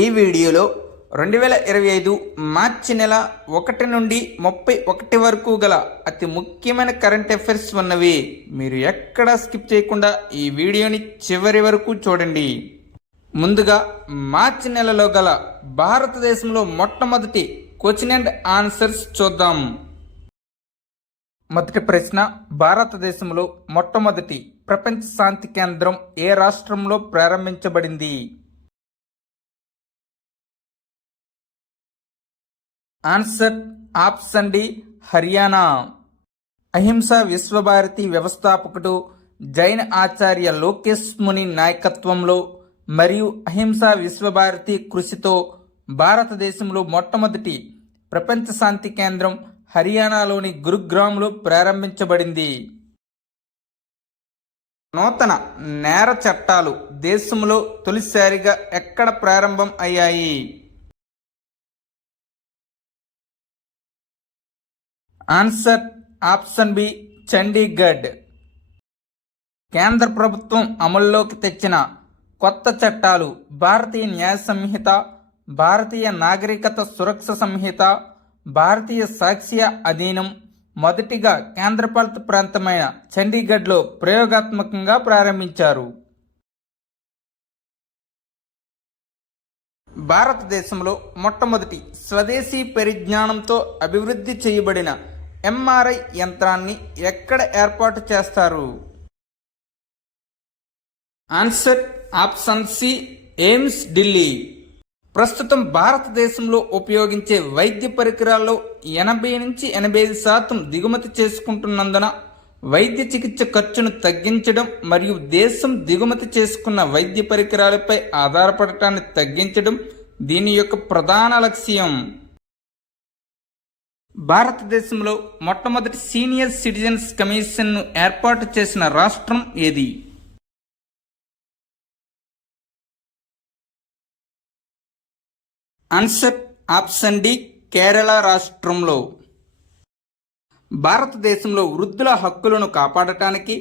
ఈ వీడియోలో 2025 మార్చి నెల 1 నుండి 31 వరకు గల అతి ముఖ్యమైన కరెంట్ అఫైర్స్ ఉన్నవి. మీరు ఎక్కడా స్కిప్ చేయకుండా ఈ వీడియోని చివరి వరకు చూడండి. ముందుగా మార్చి నెలలో గల భారతదేశంలో మొట్టమొదటి క్వశ్చన్ అండ్ ఆన్సర్స్ చూద్దాం. మొదటి ప్రశ్న, భారతదేశంలో మొట్టమొదటి ప్రపంచ శాంతి కేంద్రం ఏ రాష్ట్రంలో ప్రారంభించబడింది? Answer option D, Haryana. అహింసా విశ్వభారతి వ్యవస్థాపకుడు జైన్ ఆచార్య లోకేష్ ముని నాయకత్వంలో మరియు అహింసా విశ్వభారతి కృషితో భారతదేశంలో మొట్టమొదటి ప్రపంచ శాంతి కేంద్రం హర్యానాలోని గురుగ్రామ్లో ప్రారంభించబడింది. నూతన నేర చట్టాలు దేశంలో తొలిసారిగా ఎక్కడ ప్రారంభం అయ్యాయి? Answer option B, Chandigarh. కేంద్ర ప్రభుత్వం అమల్లోకి తెచ్చిన కొత్త చట్టాలు భారతీయ న్యాయ సంహిత, భారతీయ నాగరికత సురక్ష సంహిత, భారతీయ సాక్ష్య అధీనం మొదటిగా కేంద్రపాలిత ప్రాంతమైన చండీగఢ్లో ప్రయోగాత్మకంగా ప్రారంభించారు. భారతదేశంలో మొట్టమొదటి స్వదేశీ పరిజ్ఞానంతో అభివృద్ధి చేయబడిన ఎంఆర్ఐ యంత్రాన్ని ఎక్కడ ఏర్పాటు చేస్తారు? Answer option C, AIIMS, Delhi. ప్రస్తుతం భారతదేశంలో ఉపయోగించే వైద్య పరికరాల్లో 80 నుంచి 85% దిగుమతి చేసుకుంటున్నందున వైద్య చికిత్స ఖర్చును తగ్గించడం మరియు దేశం దిగుమతి చేసుకున్న వైద్య పరికరాలపై ఆధారపడటాన్ని తగ్గించడం దీని యొక్క ప్రధాన లక్ష్యం. భారతదేశంలో మొట్టమొదటి సీనియర్ సిటిజన్స్ కమిషన్ను ఏర్పాటు చేసిన రాష్ట్రం ఏది? ఆన్సర్ ఆప్షన్ డి, కేరళ రాష్ట్రంలో. భారతదేశంలో వృద్ధుల హక్కులను కాపాడటానికి,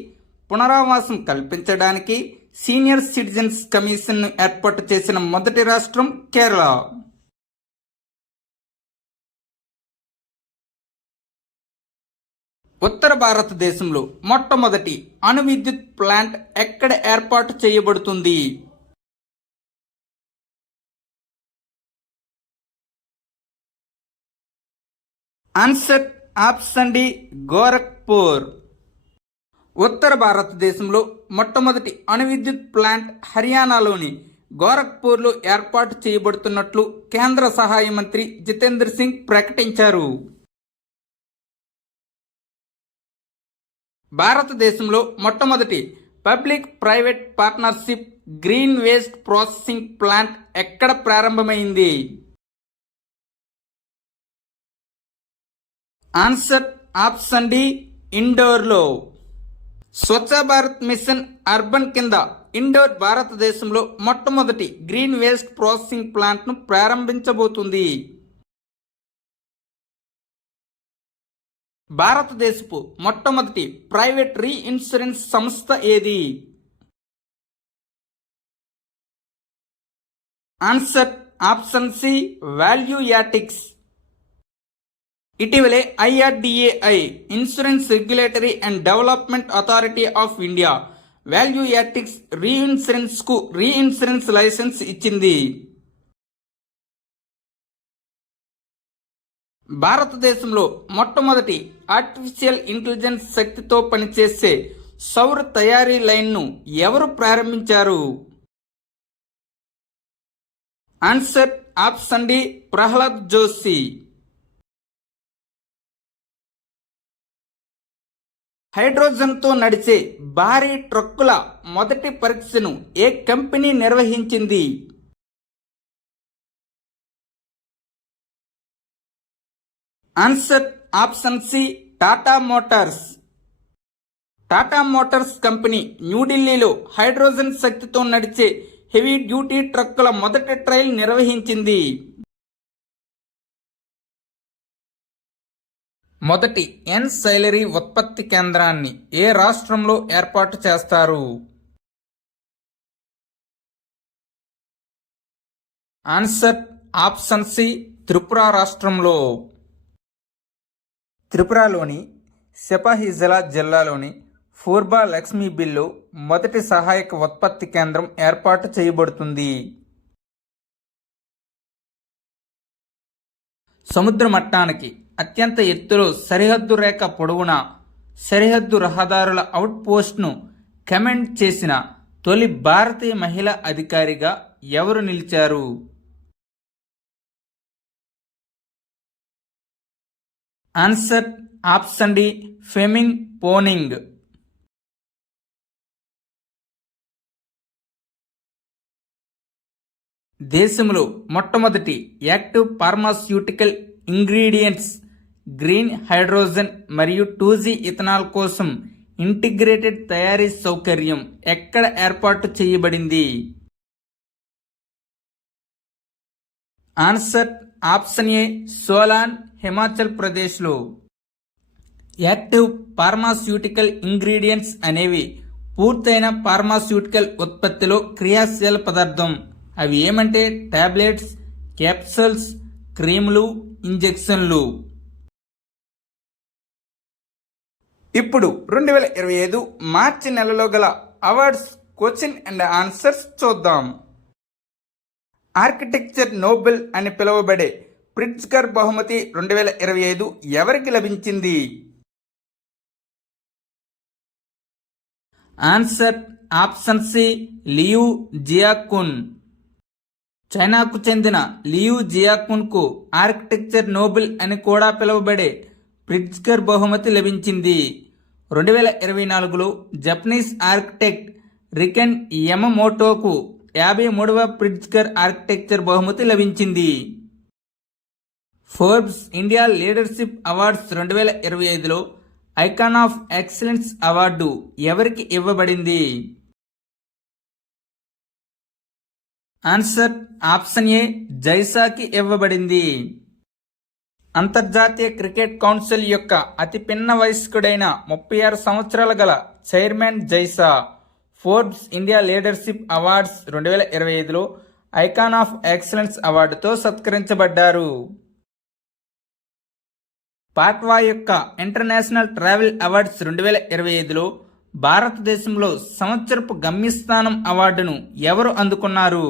పునరావాసం కల్పించడానికి సీనియర్ సిటిజన్స్ కమిషన్ను ఏర్పాటు చేసిన మొదటి రాష్ట్రం కేరళ. ఉత్తర భారతదేశంలో మొట్టమొదటి అణు విద్యుత్ ప్లాంట్ ఎక్కడ ఏర్పాటు చేయబడుతుంది? Answer option D, Gorakhpur. ఉత్తర భారతదేశంలో మొట్టమొదటి అణు విద్యుత్ ప్లాంట్ హర్యానాలోని గోరఖ్పూర్లో ఏర్పాటు చేయబడుతున్నట్లు కేంద్ర సహాయ మంత్రి జితేంద్ర సింగ్ ప్రకటించారు. భారతదేశంలో మొట్టమొదటి public private partnership green waste processing plant ఎక్కడ ప్రారంభమైంది? ఆన్సర్ ఆప్షన్ డి, ఇండోర్లో. స్వచ్ఛ భారత్ మిషన్ అర్బన్ కింద ఇండోర్ భారతదేశంలో మొట్టమొదటి గ్రీన్ వేస్ట్ ప్రాసెసింగ్ ప్లాంట్ను ప్రారంభించబోతుంది. భారతదేశపు మొట్టమొదటి ప్రైవేట్ రీఇన్సూరెన్స్ సంస్థ ఏది? Answer option C, Valueattics. ఇటీవలే IRDAI insurance regulatory and development authority of India Valueattics రీఇన్సూరెన్స్కు రీఇన్సూరెన్స్ లైసెన్స్ ఇచ్చింది. భారతదేశంలో మొట్టమొదటి ఆర్టిఫిషియల్ ఇంటెలిజెన్స్ శక్తితో పనిచేసే సౌర తయారీ లైన్ను ఎవరు ప్రారంభించారు? Answer option D, Pralhad Joshi. హైడ్రోజన్తో నడిచే భారీ ట్రక్కుల మొదటి పరీక్షను ఏ కంపెనీ నిర్వహించింది? Answer option C, Tata Motors. Tata Motors company న్యూఢిల్లీలో హైడ్రోజన్ శక్తితో నడిచే హెవీ డ్యూటీ ట్రక్కుల మొదటి ట్రయల్ నిర్వహించింది. మొదటి ఎన్సైలరీ ఉత్పత్తి కేంద్రాన్ని ఏ రాష్ట్రంలో ఏర్పాటు చేస్తారు? ఆన్సర్ ఆప్షన్ సి త్రిపుర రాష్ట్రంలో. త్రిపురలోని సిపాహిజలా జిల్లాలోని పూర్బా లక్ష్మీ బిల్లో మొదటి సహాయక ఉత్పత్తి కేంద్రం ఏర్పాటు చేయబడుతుంది. సముద్ర మట్టానికి అత్యంత ఎత్తులో సరిహద్దు రేఖ పొడవునా సరిహద్దు రహదారుల అవుట్ పోస్ట్ను కమాండ్ చేసిన తొలి భారతీయ మహిళా అధికారిగా ఎవరు నిలిచారు? ఆన్సర్ ఆప్షన్ డి ఫెమింగ్ పోనింగ్. దేశంలో మొట్టమొదటి active pharmaceutical ingredients green hydrogen మరియు 2G ఇథనాల్ కోసం ఇంటిగ్రేటెడ్ తయారీ సౌకర్యం ఎక్కడ ఏర్పాటు చేయబడింది? Answer option A Solan, Himachal ప్రదేశ్లో. యాక్టివ్ ఫార్మాస్యూటికల్ ఇంగ్రీడియంట్స్ అనేవి పూర్తయిన ఫార్మాస్యూటికల్ ఉత్పత్తిలో క్రియాశీల పదార్థం. అవి ఏమంటే టాబ్లెట్స్, క్యాప్సూల్స్, క్రీములు, ఇంజెక్షన్లు. ఇప్పుడు 2025 మార్చి నెలలో గల అవార్డ్స్ క్వశ్చన్ అండ్ ఆన్సర్స్ చూద్దాం. ఆర్కిటెక్చర్ నోబెల్ అని పిలువబడే ప్రిట్జ్కర్ బహుమతి 2025 ఎవరికి లభించింది? Answer option C Liu Jiakun. చైనాకు చెందిన లియు జియాకున్కు ఆర్కిటెక్చర్ నోబెల్ అని కూడా పిలువబడే ప్రిట్జ్కర్ బహుమతి లభించింది. 2024లో జపనీస్ ఆర్కిటెక్ట్ రికెన్ యమమోటోకు 53వ ప్రిట్జ్కర్ ఆర్కిటెక్చర్ బహుమతి లభించింది. ఫోర్బ్స్ ఇండియా లీడర్షిప్ అవార్డ్స్ 2025లో ఐకాన్ ఆఫ్ ఎక్సలెన్స్ అవార్డు ఎవరికి ఇవ్వబడింది? ఆన్సర్ ఆప్షన్ ఏ జైసాకి ఇవ్వబడింది. అంతర్జాతీయ క్రికెట్ కౌన్సిల్ యొక్క అతి పిన్న వయస్కుడైన 36 సంవత్సరాల గల chairman Jay Shah Forbes India leadership awards 2025లో ఐకాన్ ఆఫ్ ఎక్సలెన్స్ అవార్డుతో సత్కరించబడ్డారు. పాట్వా యొక్క ఇంటర్నేషనల్ ట్రావెల్ అవార్డ్స్ 2025లో భారతదేశంలో సంవత్సరపు గమ్యస్థానం అవార్డును ఎవరు అందుకున్నారు?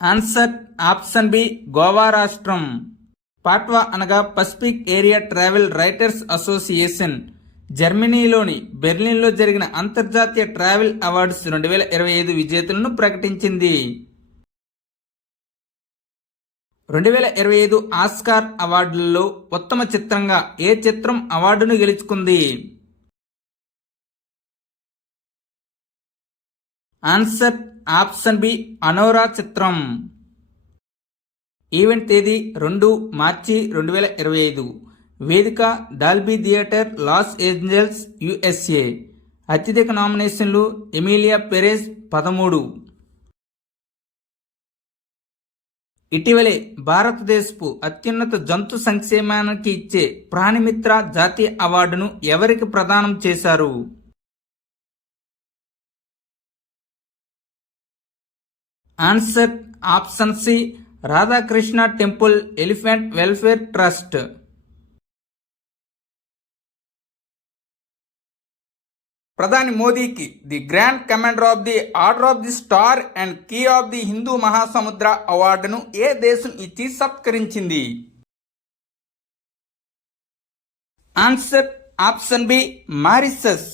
ఆన్సర్ ఆప్షన్ బి గోవా రాష్ట్రం. పాట్వా అనగా Pacific area travel writers association జర్మనీలోని బెర్లిన్లో జరిగిన అంతర్జాతీయ ట్రావెల్ అవార్డ్స్ 2025 విజేతలను ప్రకటించింది. 2025 ఆస్కార్ అవార్డులలో ఉత్తమ చిత్రంగా ఏ చిత్రం అవార్డును గెలుచుకుంది? ఆన్సర్ ఆప్షన్ బి అనోరా చిత్రం. ఈవెంట్ తేదీ 2 మార్చి 2025. వేదిక Dolby theatre, Los Angeles, USA. అత్యధిక నామినేషన్లు ఎమిలియా పెరెజ్ 13. ఇటీవలే భారతదేశపు అత్యున్నత జంతు సంక్షేమానికి ఇచ్చే ప్రాణిమిత్ర జాతీయ అవార్డును ఎవరికి ప్రదానం చేశారు? Answer option C Radhakrishna temple elephant welfare trust. ప్రధాని మోదీకి the grand commander of the order of the star and key of the హిందూ మహాసముద్ర అవార్డును ఏ దేశం ఇచ్చి సత్కరించింది? Answer option B Mauritius.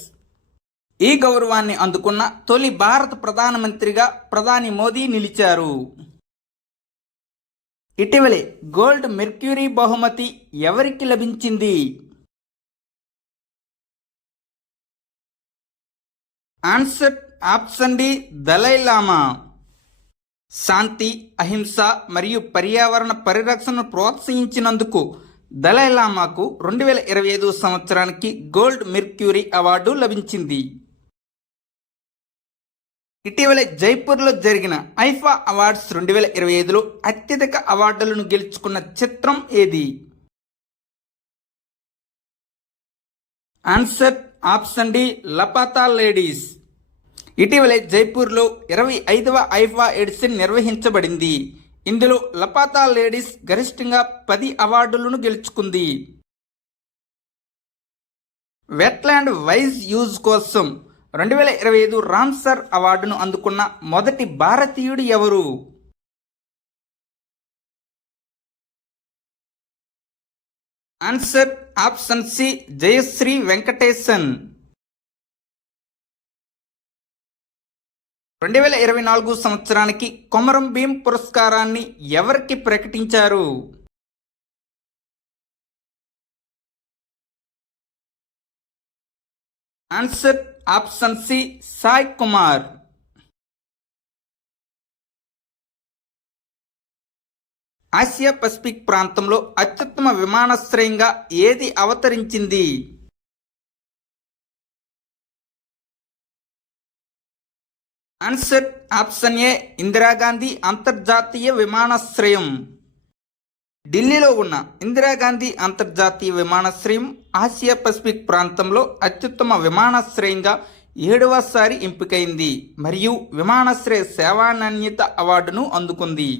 ఈ గౌరవాన్ని అందుకున్న తొలి భారత ప్రధానమంత్రిగా ప్రధాని మోదీ నిలిచారు. ఇటీవలే గోల్డ్ మెర్క్యూరీ బహుమతి ఎవరికి లభించింది? Answer option D Dalai Lama. శాంతి, అహింస మరియు పర్యావరణ పరిరక్షణను ప్రోత్సహించినందుకు దలైలామాకు 2025 సంవత్సరానికి గోల్డ్ మెర్క్యూరీ అవార్డు లభించింది. ఇటీవలే జైపూర్లో జరిగిన ఐఫా అవార్డ్స్ 2025లో అత్యధిక అవార్డులను గెలుచుకున్న చిత్రం ఏది? Answer option D Laapataa Ladies. ఇటీవలే జైపూర్లో 25వ ఐఫా ఎడిషన్ నిర్వహించబడింది. ఇందులో లపాతా లేడీస్ గరిష్టంగా 10 అవార్డులను గెలుచుకుంది. వెట్లాండ్ వైజ్ యూజ్ కోసం 2025 రామ్సర్ అవార్డును అందుకున్న మొదటి భారతీయుడు ఎవరు? Answer option C Jayashree Venkatesan. 2024 సంవత్సరానికి కొమరం భీం పురస్కారాన్ని ఎవరికి ప్రకటించారు? Answer option C Sai Kumar. Asia Pacific ప్రాంతంలో అత్యుత్తమ విమానాశ్రయంగా ఏది అవతరించింది? ఆన్సర్ ఆప్షన్ ఏ ఇందిరాగాంధీ అంతర్జాతీయ విమానాశ్రయం. ఢిల్లీలో ఉన్న ఇందిరాగాంధీ అంతర్జాతీయ విమానాశ్రయం ఆసియా పసిఫిక్ ప్రాంతంలో అత్యుత్తమ విమానాశ్రయంగా 7వసారి ఎంపికైంది మరియు విమానాశ్రయ సేవా నాణ్యత అవార్డును అందుకుంది.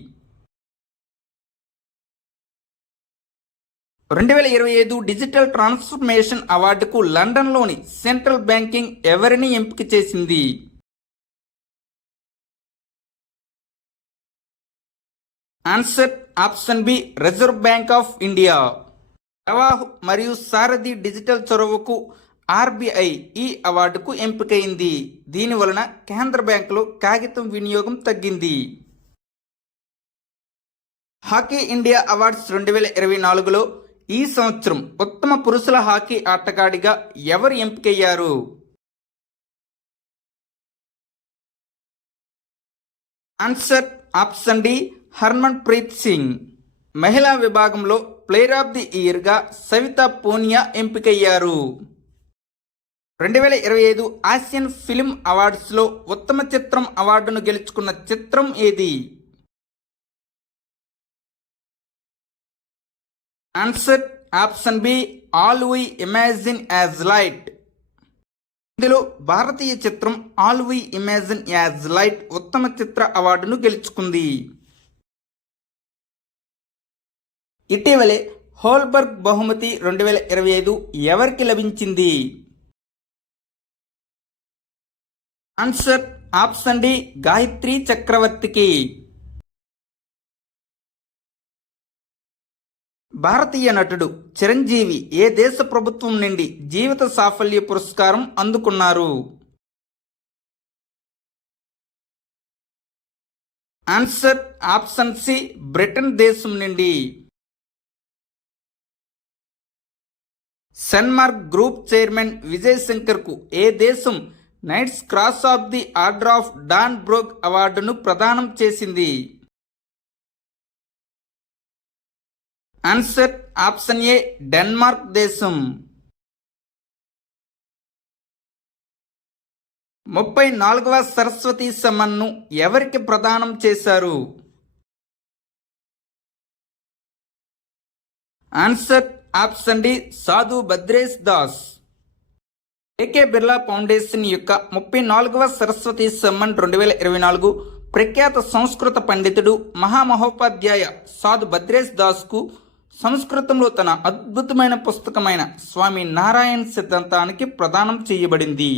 2025 డిజిటల్ ట్రాన్స్ఫర్మేషన్ అవార్డుకు లండన్లోని సెంట్రల్ బ్యాంకింగ్ ఎవరిని ఎంపిక చేసింది? Answer option B Reserve bank of India. Pravaah మరియు సారథి డిజిటల్ చొరవకు ఆర్బీఐ ఈ అవార్డుకు ఎంపికైంది. దీని వలన కేంద్ర బ్యాంకులో కాగితం వినియోగం తగ్గింది. హాకీ ఇండియా అవార్డ్స్ 2024లో ఈ సంవత్సరం ఉత్తమ పురుషుల హాకీ ఆటగాడిగా ఎవరు ఎంపికయ్యారు? Answer option D Harmanpreet Singh. మహిళా విభాగంలో ప్లేయర్ ఆఫ్ ది ఇయర్గా సవితా పూనియా ఎంపికయ్యారు. 2025 ఆసియన్ ఫిల్మ్ అవార్డ్స్లో ఉత్తమ చిత్రం అవార్డును గెలుచుకున్న చిత్రం ఏది? Answer option B all we imagine as light. ఇందులో భారతీయ చిత్రం all we imagine as light ఉత్తమ చిత్ర అవార్డును గెలుచుకుంది. ఇటీవలే హోల్బర్గ్ బహుమతి 2025 ఎవరికి లభించింది? ఆన్సర్ ఆప్షన్ డి గాయత్రి చక్రవర్తికి. భారతీయ నటుడు చిరంజీవి ఏ దేశ ప్రభుత్వం నుండి జీవిత సాఫల్య పురస్కారం అందుకున్నారు? ఆన్సర్ ఆప్షన్ సి బ్రిటన్ దేశం నుండి. సెన్మార్క్ గ్రూప్ చైర్మన్ విజయ్ శంకర్కు ఏ దేశం knights cross of the order of Dannebrog అవార్డును ప్రదానం చేసింది? ఆన్సర్ ఆప్షన్ ఏ డెన్మార్క్ దేశం. 34వ సరస్వతి సమ్మాన్ను ఎవరికి ప్రదానం చేశారు? ఆన్సర్ ఆప్షన్ డి సాధు భద్రేష్ దాస్. ఏకే బిర్లా ఫౌండేషన్ యొక్క 34వ సరస్వతి సమ్మాన్ 2024 ప్రఖ్యాత సంస్కృత పండితుడు మహామహోపాధ్యాయ సాధు భద్రేష్ దాస్కు సంస్కృతంలో తన అద్భుతమైన పుస్తకమైన స్వామి నారాయణ్ సిద్ధాంతానికి ప్రదానం చేయబడింది.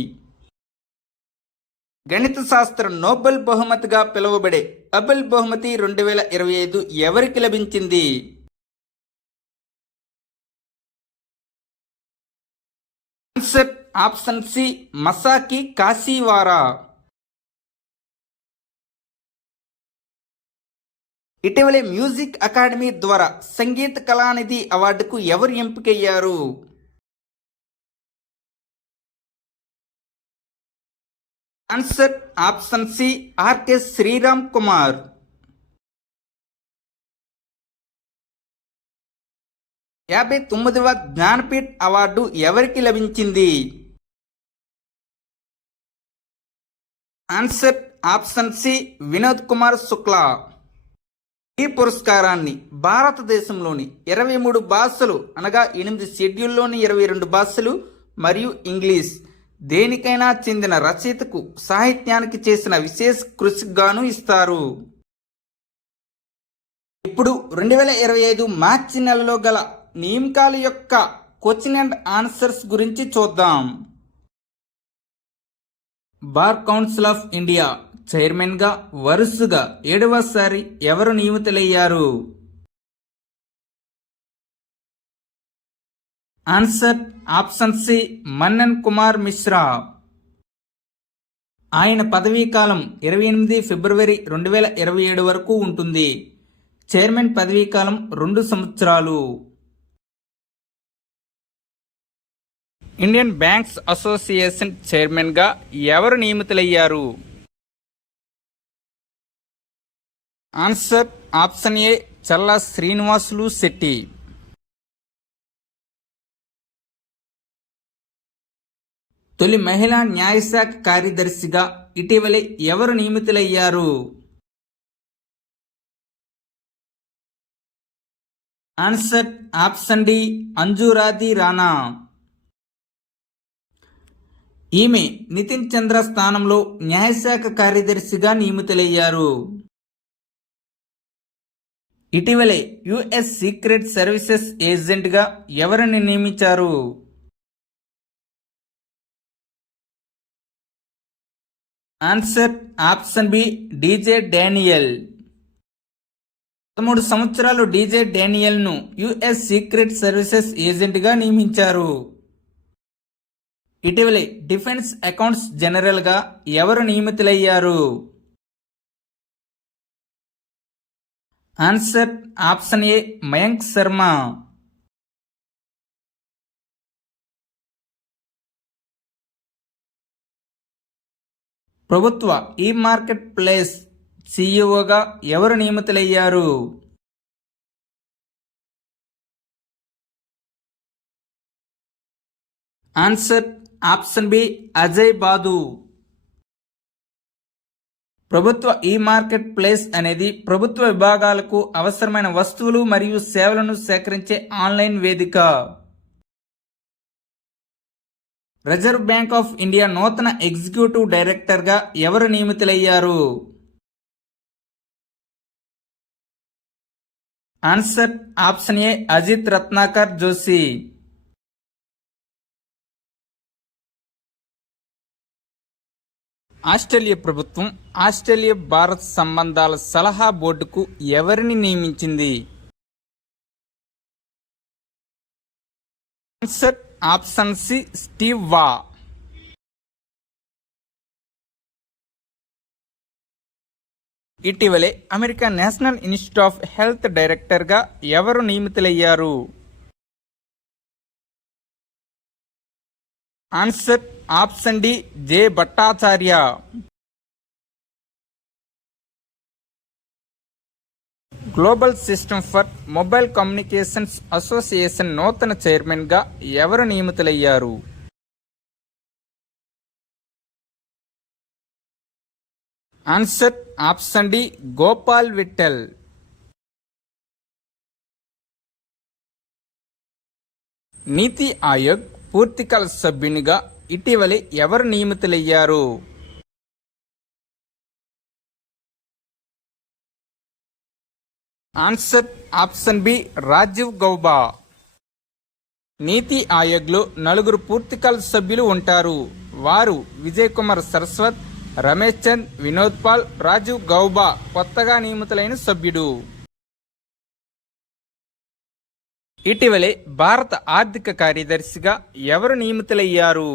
గణిత శాస్త్ర నోబెల్ బహుమతిగా పిలువబడే అబెల్ బహుమతి 2025 ఎవరికి లభించింది? Answer option C Masaki Kashiwara. ఇటీవలే మ్యూజిక్ అకాడమీ ద్వారా సంగీత కళానిధి అవార్డుకు ఎవరు ఎంపికయ్యారు? Answer option C R K Sriram Kumar. యాభై 59వ జ్ఞానపీఠ్ అవార్డు ఎవరికి లభించింది? Answer option C Vinod Kumar Shukla. ఈ పురస్కారాన్ని భారతదేశంలోని 23 భాషలు అనగా 8 షెడ్యూల్లోని 22 భాషలు మరియు ఇంగ్లీష్ దేనికైనా చెందిన రచయితకు సాహిత్యానికి చేసిన విశేష కృషికి గాను ఇస్తారు. ఇప్పుడు 2025 మార్చి నెలలో గల నియామకాల యొక్క క్వశ్చన్ అండ్ ఆన్సర్స్ గురించి చూద్దాం. Bar council of India chairman గా వరుసగా 7వసారి ఎవరు నియమితులయ్యారు? Answer option C Manan Kumar Mishra. ఆయన పదవీ కాలం 28 ఫిబ్రవరి 2027 వరకు ఉంటుంది. చైర్మన్ పదవీ కాలం 2 సంవత్సరాలు. ఇండియన్ బ్యాంక్స్ అసోసియేషన్ చైర్మన్ గా ఎవరు నియమితులయ్యారు? Answer option A Challa Srinivasulu Setty. తొలి మహిళా న్యాయశాఖ కార్యదర్శిగా ఇటీవలే ఎవరు నియమితులయ్యారు? Answer option D Anju Rathi Rana. ఈమె నితిన్ చంద్ర స్థానంలో న్యాయశాఖ కార్యదర్శిగా నియమితులయ్యారు. ఇటీవలే యుఎస్ సీక్రెట్ సర్వీసెస్ ఏజెంట్గా ఎవరిని నియమించారు? Answer option B DJ Daniel. 13 సంవత్సరాలు డీజే డానియల్ ను యుఎస్ సీక్రెట్ సర్వీసెస్ ఏజెంట్గా నియమించారు. ఇటీవలే డిఫెన్స్ అకౌంట్స్ జనరల్ గా ఎవరు నియమితులయ్యారు? Answer option A Mayank Sharma. ప్రభుత్వ ఈ మార్కెట్ ప్లేస్ సిఇఓగా ఎవరు నియమితులయ్యారు? Answer option B Ajay Badu. ప్రభుత్వ ఈ మార్కెట్ ప్లేస్ అనేది ప్రభుత్వ విభాగాలకు అవసరమైన వస్తువులు మరియు సేవలను సేకరించే ఆన్లైన్ వేదిక. రిజర్వ్ బ్యాంక్ ఆఫ్ ఇండియా నూతన ఎగ్జిక్యూటివ్ డైరెక్టర్గా ఎవరు నియమితులయ్యారు? Answer option A Ajit Ratnakar Joshi. Australia ప్రభుత్వం ఆస్ట్రేలియా భారత్ సంబంధాల సలహా బోర్డుకు ఎవరిని నియమించింది? Answer option C Steve Waugh. ఇటీవలే America national institute of health డైరెక్టర్గా ఎవరు నియమితులయ్యారు? Answer option D Jay Bhattacharya. Global system for mobile communications association నూతన చైర్మన్ గా ఎవరు నియమితులయ్యారు? Answer option D Gopal Vittal. NITI Aayog పూర్తికాల సభ్యునిగా ఇటీవలే ఎవరు నియమితులయ్యారు? Answer option B Rajiv Gauba. NITI ఆయోగ్లో 4 పూర్తికాల సభ్యులు ఉంటారు. వారు విజయ్ కుమార్ సరస్వత్, రమేష్ చంద్, వినోద్ పాల్, రాజీవ్ గౌబా కొత్తగా నియమితులైన సభ్యుడు. ఇటీవలే భారత ఆర్థిక కార్యదర్శిగా ఎవరు నియమితులయ్యారు?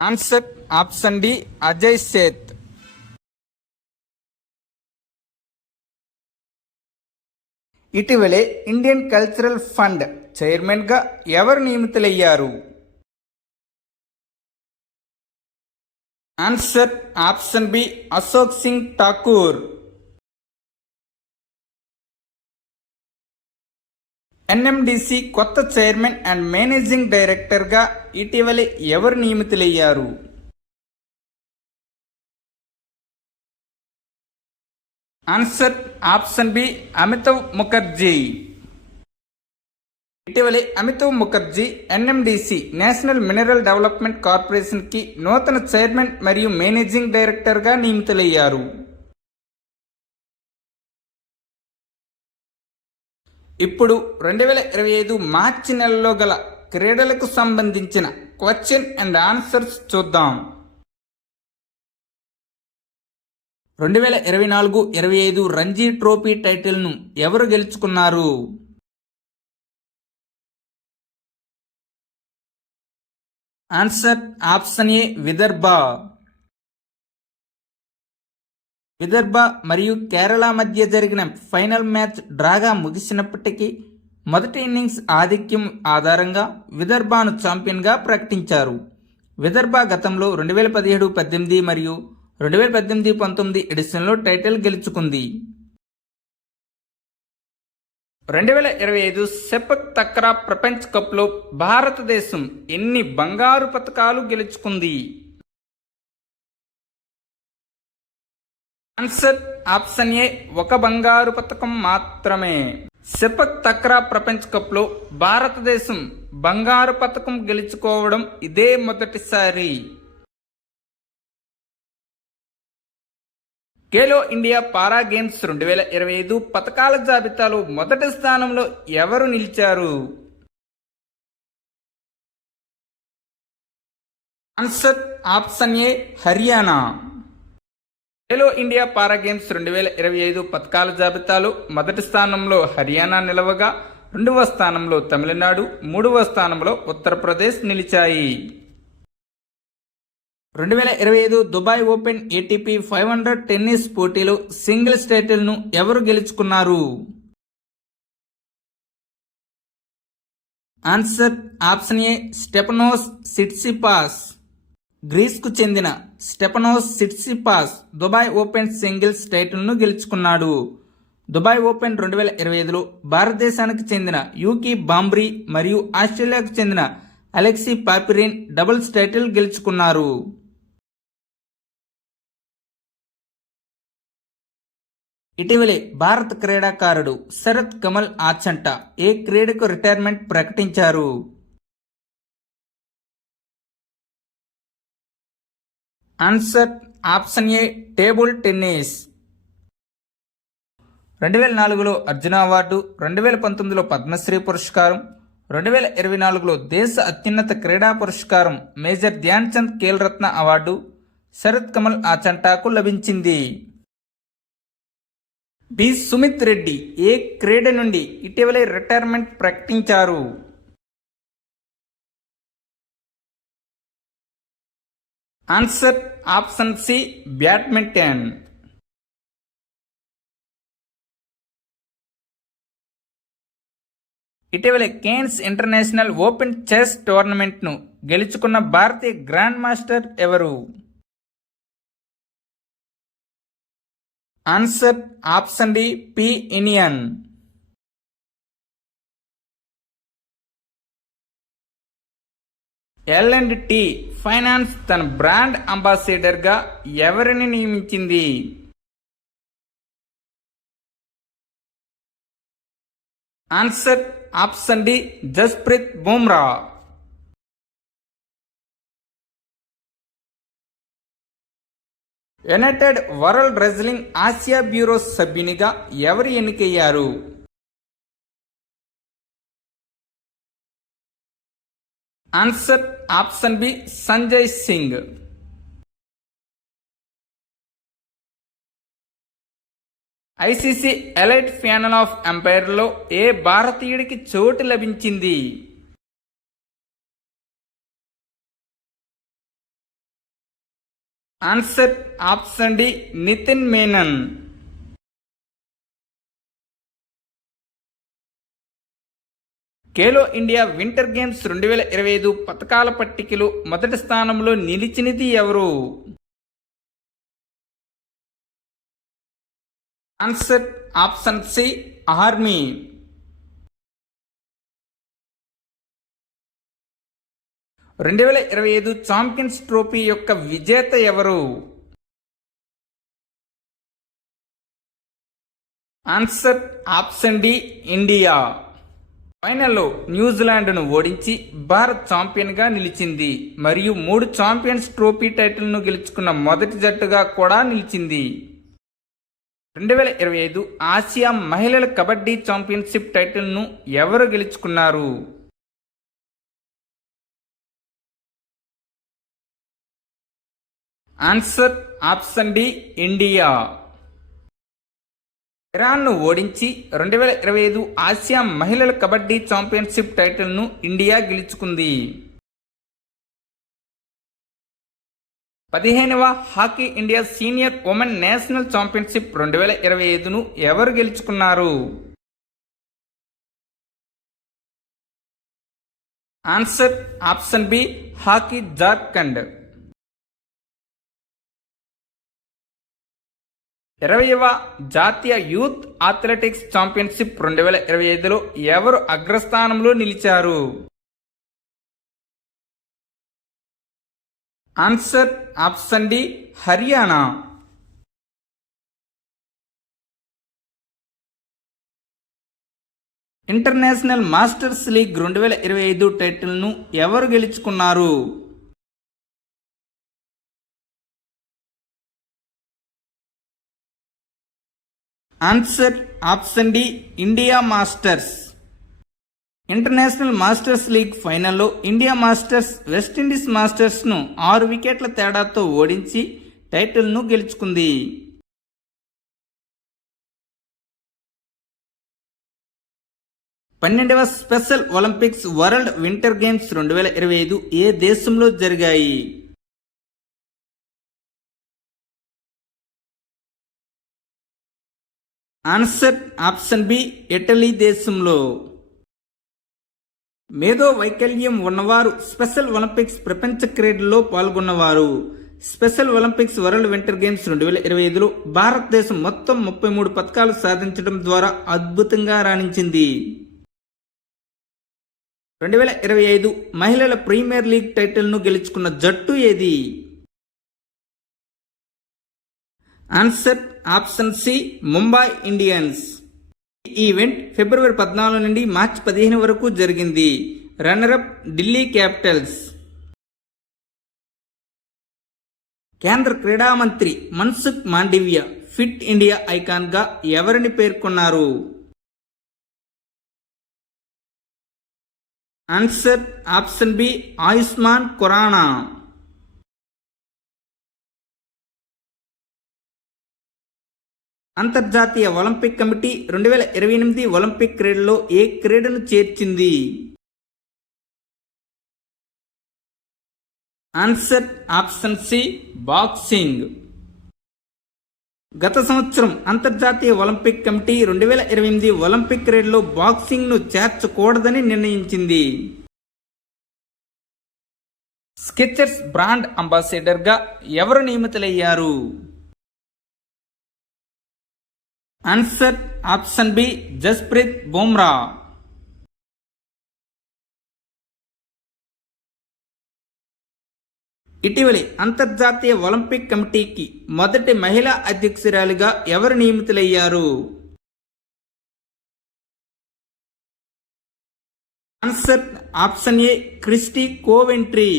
Answer option D Ajay Seth. ఇటీవలే ఇండియన్ కల్చరల్ ఫండ్ చైర్మన్ గా ఎవరు నియమితులయ్యారు? Answer option B Ashok Singh Thakur. NMDC కొత్త చైర్మన్ అండ్ మేనేజింగ్ డైరెక్టర్గా ఇటీవలే ఎవరు నియమితులయ్యారు? Answer option B Amitav Mukherjee. ఇటీవలే Amitabh Mukherjee NMDC national mineral development కార్పొరేషన్కి నూతన చైర్మన్ మరియు మేనేజింగ్ డైరెక్టర్గా నియమితులయ్యారు. ఇప్పుడు 2025 మార్చి నెలలో గల క్రీడలకు సంబంధించిన క్వశ్చన్ అండ్ ఆన్సర్స్ చూద్దాం. 2024-25 రంజీ ట్రోఫీ టైటిల్ను ఎవరు గెలుచుకున్నారు? ఆన్సర్ ఆప్షన్ ఏ విదర్భ. విదర్భ మరియు కేరళ మధ్య జరిగిన ఫైనల్ మ్యాచ్ డ్రాగా ముగిసినప్పటికీ మొదటి ఇన్నింగ్స్ ఆధిక్యం ఆధారంగా విదర్భను ఛాంపియన్గా ప్రకటించారు. విదర్భ గతంలో 2017-18 మరియు 2018-19 ఎడిషన్లో టైటిల్ గెలుచుకుంది. 2025 సెపక్ తక్రా ప్రపంచ కప్లో భారతదేశం ఎన్ని బంగారు పతకాలు గెలుచుకుంది? ఆన్సర్ ఆప్షన్ ఏ 1 బంగారు పతకం మాత్రమే. సెపక్ తక్రా ప్రపంచ కప్లో భారతదేశం బంగారు పతకం గెలుచుకోవడం ఇదే మొదటిసారి. ఖేలో ఇండియా పారా గేమ్స్ 2025 పతకాల జాబితాలో మొదటి స్థానంలో ఎవరు నిలిచారు? ఆన్సర్ ఆప్షన్ ఏ హర్యానా. ఖేలో ఇండియా పారా గేమ్స్ 2025 పతకాల జాబితాలో మొదటి స్థానంలో హర్యానా నిలవగా 2వ స్థానంలో తమిళనాడు, 3వ స్థానంలో ఉత్తరప్రదేశ్ నిలిచాయి. 2025 దుబాయ్ ఓపెన్ ఏటీపీ 500 టెన్నిస్ పోటీలో సింగిల్స్ టైటిల్ను ఎవరు గెలుచుకున్నారు? Answer option A Stefanos Tsitsipas. గ్రీస్కు చెందిన Stefanos Tsitsipas Dubai open singles టైటిల్ను గెలుచుకున్నాడు. దుబాయ్ ఓపెన్ 2025లో భారతదేశానికి చెందిన యూకీ బాంబ్రీ మరియు ఆస్ట్రేలియాకు చెందిన అలెక్సీ పాపిరిన్ డబుల్స్ టైటిల్ గెలుచుకున్నారు. ఇటీవలే భారత క్రీడాకారుడు శరత్ కమల్ ఆచంట ఏ క్రీడకు రిటైర్మెంట్ ప్రకటించారు? Answer option A table tennis. 2004లో అర్జున అవార్డు, 2019లో పద్మశ్రీ పురస్కారం, 2024లో దేశ అత్యున్నత క్రీడా పురస్కారం మేజర్ ధ్యాన్ చంద్ ఖేల్ రత్న అవార్డు శరత్ కమల్ ఆచంటాకు లభించింది. బి సుమిత్ రెడ్డి ఏ క్రీడ నుండి ఇటీవలే రిటైర్మెంట్ ప్రకటించారు? Answer option C badminton. ఇటీవలే కేన్స్ ఇంటర్నేషనల్ ఓపెన్ చెస్ టోర్నమెంట్ను గెలుచుకున్న భారతీయ గ్రాండ్ మాస్టర్ ఎవరు? Answer option D P Iniyan. L&T finance తన బ్రాండ్ అంబాసిడర్గా ఎవరిని నియమించింది? Answer option D Jasprit Bumrah. United world wrestling Asia bureau సభ్యునిగా ఎవరు ఎన్నికయ్యారు? Answer option B Sanjay Singh. ICC elite panel of ఎంపైర్లో ఏ భారతీయుడికి చోటు లభించింది? Answer option D Nitin Menon. Khelo India winter games 2025 పతకాల పట్టికలో మొదటి స్థానంలో నిలిచినది ఎవరు? Answer option C army. రెండు 2025 ఛాంపియన్స్ ట్రోఫీ యొక్క విజేత ఎవరు? Answer option D India. ఫైనల్లో న్యూజిలాండ్ను ఓడించి భారత్ ఛాంపియన్గా నిలిచింది మరియు 3 ఛాంపియన్స్ ట్రోఫీ టైటిల్ను గెలుచుకున్న మొదటి జట్టుగా కూడా నిలిచింది. 2025 ఆసియా మహిళల కబడ్డీ ఛాంపియన్షిప్ టైటిల్ను ఎవరు గెలుచుకున్నారు? Answer option D India. ఇరాన్ను ఓడించి 2025 ఆసియా మహిళల కబడ్డీ ఛాంపియన్షిప్ టైటిల్ను ఇండియా గెలుచుకుంది. 15వ hockey India senior women national championship 2025ను ఎవరు గెలుచుకున్నారు? Answer option B hockey Jharkhand. 20వ జాతీయ యూత్ అథ్లెటిక్స్ ఛాంపియన్షిప్ 2025లో ఎవరు అగ్రస్థానంలో నిలిచారు? Answer option D Haryana. International masters league 2025 టైటిల్ను ఎవరు గెలుచుకున్నారు? Answer option D India masters. International masters league ఫైనల్లో ఇండియా మాస్టర్స్ వెస్టిండీస్ మాస్టర్స్ను 6 వికెట్ల తేడాతో ఓడించి టైటిల్ను గెలుచుకుంది. 12వ special Olympics world winter games 2025 ఏ దేశంలో జరిగాయి? ఆన్సర్ ఆప్షన్ బి ఇటలీ దేశంలో. మేధో వైకల్యం ఉన్నవారు స్పెషల్ ఒలింపిక్స్ ప్రపంచ క్రీడల్లో పాల్గొన్నవారు. Special Olympics world winter games 2025లో భారతదేశం మొత్తం 33 పతకాలు సాధించడం ద్వారా అద్భుతంగా రాణించింది. 2025 మహిళల ప్రీమియర్ లీగ్ టైటిల్ను గెలుచుకున్న జట్టు ఏది? Answer option C Mumbai Indians. ఈ ఈవెంట్ ఫిబ్రవరి 14 నుండి మార్చి 15 వరకు జరిగింది. Runner up Delhi capitals. కేంద్ర క్రీడా మంత్రి మన్సుఖ్ మాండవియా ఫిట్ ఇండియా ఐకాన్గా ఎవరిని పేర్కొన్నారు? Answer option B Ayushmann Khurrana. అంతర్జాతీయ ఒలింపిక్ కమిటీ 2028 ఒలింపిక్ క్రీడల్లో ఏ క్రీడను చేర్చింది? Answer option C boxing. గత సంవత్సరం అంతర్జాతీయ ఒలింపిక్ కమిటీ 2028 ఒలింపిక్ క్రీడల్లో బాక్సింగ్ను చేర్చకూడదని నిర్ణయించింది. స్కెచర్స్ బ్రాండ్ అంబాసిడర్గా ఎవరు నియమితులయ్యారు? Answer option B Jasprit Bumrah. ఇటీవలి అంతర్జాతీయ ఒలింపిక్ కమిటీకి మొదటి మహిళా అధ్యక్షురాలిగా ఎవరు నియమితులయ్యారు? Answer option A Kirsty Coventry.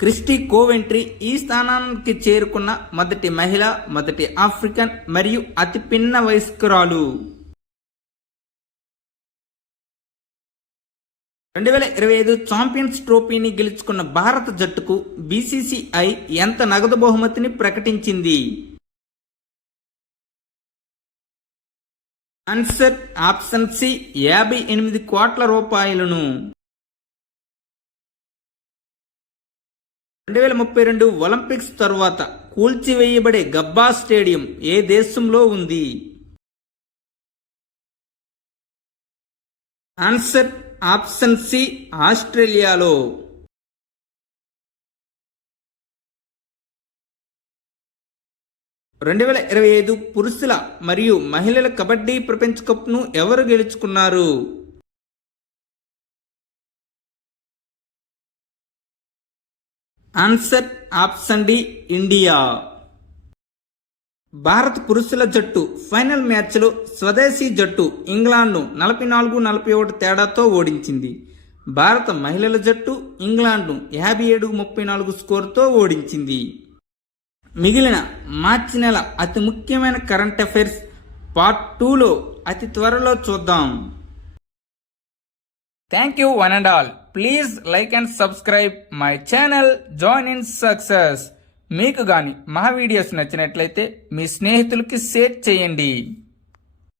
Kirsty Coventry ఈ స్థానానికి చేరుకున్న మొదటి మహిళ, మొదటి ఆఫ్రికన్ మరియు అతి పిన్న వయస్కురాలు. 2025 ఛాంపియన్స్ ట్రోఫీని గెలుచుకున్న భారత జట్టుకు బీసీసీఐ ఎంత నగదు బహుమతిని ప్రకటించింది? ఆన్సర్ ఆప్షన్ సి 58 కోట్ల రూపాయలను. 2032 ఒలింపిక్స్ తరువాత కూల్చివేయబడే గబ్బా స్టేడియం ఏ దేశంలో ఉంది? ఆన్సర్ ఆప్షన్ సి ఆస్ట్రేలియాలో. 2025 పురుషుల మరియు మహిళల కబడ్డీ ప్రపంచ కప్ను ఎవరు గెలుచుకున్నారు? Answer option D India. భారత పురుషుల జట్టు ఫైనల్ మ్యాచ్లో స్వదేశీ జట్టు ఇంగ్లాండ్ను 44-41 తేడాతో ఓడించింది. భారత మహిళల జట్టు ఇంగ్లాండ్ను 57-34 స్కోరుతో ఓడించింది. మిగిలిన మార్చి నెల అతి ముఖ్యమైన కరెంట్ అఫైర్స్ పార్ట్ 2లో అతి త్వరలో చూద్దాం. Thank you one and all. Please like and subscribe my channel join in success. మీకు గాని మా వీడియోస్ నచ్చినట్లయితే మీ స్నేహితులకి షేర్ చేయండి.